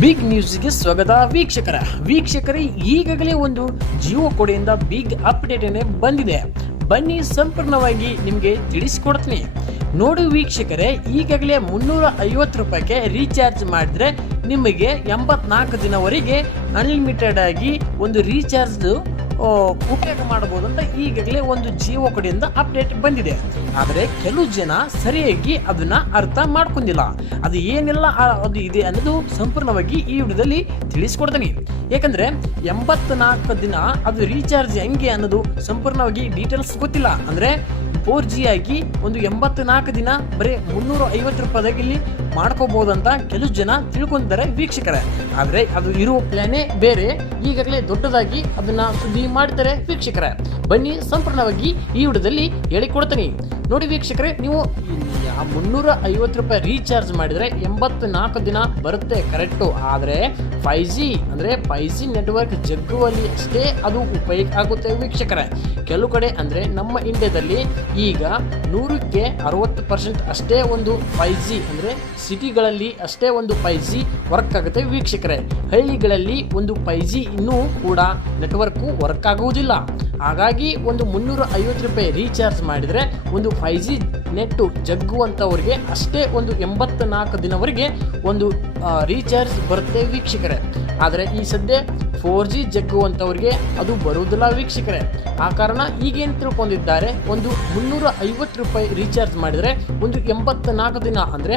Big ನ್ಯೂಸ್ಗೆ ಸ್ವಾಗತ ವೀಕ್ಷಕರ. ವೀಕ್ಷಕರೇ, ಈಗಾಗಲೇ ಒಂದು ಜಿಯೋ ಕೊಡೆಯಿಂದ ಬಿಗ್ ಅಪ್ಡೇಟ್ ಬಂದಿದೆ. ಬನ್ನಿ ಸಂಪೂರ್ಣವಾಗಿ ನಿಮಗೆ ತಿಳಿಸ್ಕೊಡ್ತೀನಿ. ನೋಡಿ ವೀಕ್ಷಕರೇ, ಈಗಾಗಲೇ ಮುನ್ನೂರ ಐವತ್ತು ರೂಪಾಯಿಗೆ ರೀಚಾರ್ಜ್ ಮಾಡಿದ್ರೆ ನಿಮಗೆ ಎಂಬತ್ನಾಲ್ಕು ದಿನವರೆಗೆ ಅನ್ಲಿಮಿಟೆಡ್ ಆಗಿ ಒಂದು ರೀಚಾರ್ಜ್ ಉಪಯೋಗ ಮಾಡಬಹುದು ಅಂತ ಈಗಾಗಲೇ ಒಂದು ಜಿಯೋ ಕಡೆಯಿಂದ ಅಪ್ಡೇಟ್ ಬಂದಿದೆ. ಆದರೆ ಕೆಲವು ಜನ ಸರಿಯಾಗಿ ಅದನ್ನ ಅರ್ಥ ಮಾಡ್ಕೊಂಡಿಲ್ಲ. ಅದು ಏನೆಲ್ಲ ಅದು ಇದೆ ಅನ್ನೋದು ಸಂಪೂರ್ಣವಾಗಿ ಈ ವಿಡಿಯೋದಲ್ಲಿ ತಿಳಿಸ್ಕೊಡ್ತೀನಿ. ಯಾಕಂದ್ರೆ ಎಂಬತ್ನಾಲ್ಕು ದಿನ ಅದು ರೀಚಾರ್ಜ್ ಹೆಂಗೆ ಅನ್ನೋದು ಸಂಪೂರ್ಣವಾಗಿ ಡೀಟೇಲ್ಸ್ ಗೊತ್ತಿಲ್ಲ. ಅಂದ್ರೆ ಫೋರ್ ಜಿ ಆಗಿ ಒಂದು ಎಂಬತ್ನಾಲ್ಕು ದಿನ, ಬರೀ ಮುನ್ನೂರ ಐವತ್ತು ರೂಪಾಯಿದಾಗ ಇಲ್ಲಿ ಮಾಡ್ಕೋಬಹುದಂತ ಕೆಲವು ಜನ ತಿಳ್ಕೊಂತಾರೆ ವೀಕ್ಷಕರೇ. ಆದರೆ ಅದು ಇರುವ ಪ್ಲಾನೇ ಬೇರೆ. ಈಗಾಗಲೇ ದೊಡ್ಡದಾಗಿ ಅದನ್ನ ಸುದ್ದಿ ಮಾಡ್ತಾರೆ ವೀಕ್ಷಕರೇ. ಬನ್ನಿ ಸಂಪೂರ್ಣವಾಗಿ ಈ ವಿಡಿಯೋದಲ್ಲಿ ಹೇಳಿಕೊಡ್ತೀನಿ. ನೋಡಿ ವೀಕ್ಷಕರೇ, ನೀವು ಆ ಮುನ್ನೂರ ಐವತ್ತು ರೂಪಾಯಿ ರೀಚಾರ್ಜ್ ಮಾಡಿದರೆ ಎಂಬತ್ತು ನಾಲ್ಕು ದಿನ ಬರುತ್ತೆ ಕರೆಕ್ಟು ಆದರೆ ಫೈ ಜಿ ಅಂದರೆ ಫೈ ಜಿ ನೆಟ್ವರ್ಕ್ ಜಗ್ಗುವಲ್ಲಿ ಅಷ್ಟೇ ಅದು ಉಪಯೋಗ ಆಗುತ್ತೆ ವೀಕ್ಷಕರೇ. ಕೆಲವು ಕಡೆ ಅಂದರೆ ನಮ್ಮ ಇಂಡಿಯಾದಲ್ಲಿ ಈಗ ನೂರಕ್ಕೆ ಅರವತ್ತು ಪರ್ಸೆಂಟ್ ಅಷ್ಟೇ ಒಂದು ಫೈ ಜಿ ಅಂದರೆ ಸಿಟಿಗಳಲ್ಲಿ ಅಷ್ಟೇ ಒಂದು ಫೈ ಜಿ ವರ್ಕ್ ಆಗುತ್ತೆ ವೀಕ್ಷಕರೇ. ಹಳ್ಳಿಗಳಲ್ಲಿ ಒಂದು ಫೈ ಜಿ ಇನ್ನೂ ಕೂಡ ನೆಟ್ವರ್ಕು ವರ್ಕ್ ಆಗುವುದಿಲ್ಲ. ಹಾಗಾಗಿ ಒಂದು ಮುನ್ನೂರ ಐವತ್ತು ರೂಪಾಯಿ ರೀಚಾರ್ಜ್ ಮಾಡಿದರೆ ಒಂದು ಫೈ ಜಿ ನೆಟ್ಟು ಜಗ್ಗುವಂಥವ್ರಿಗೆ ಅಷ್ಟೇ ಒಂದು ಎಂಬತ್ನಾಲ್ಕು ದಿನವರೆಗೆ ಒಂದು ರೀಚಾರ್ಜ್ ಬರುತ್ತೆ ವೀಕ್ಷಕರೇ. ಆದರೆ ಈ ಸದ್ಯ ಫೋರ್ ಜಿ ಜಗ್ಗುವಂಥವ್ರಿಗೆ ಅದು ಬರುವುದಿಲ್ಲ ವೀಕ್ಷಕರೇ. ಆ ಕಾರಣ ಈಗೇನು ತಿಳ್ಕೊಂಡಿದ್ದಾರೆ, ಒಂದು ಮುನ್ನೂರ ಐವತ್ತು ರೂಪಾಯಿ ರೀಚಾರ್ಜ್ ಮಾಡಿದರೆ ಒಂದು ಎಂಬತ್ನಾಲ್ಕು ದಿನ ಅಂದರೆ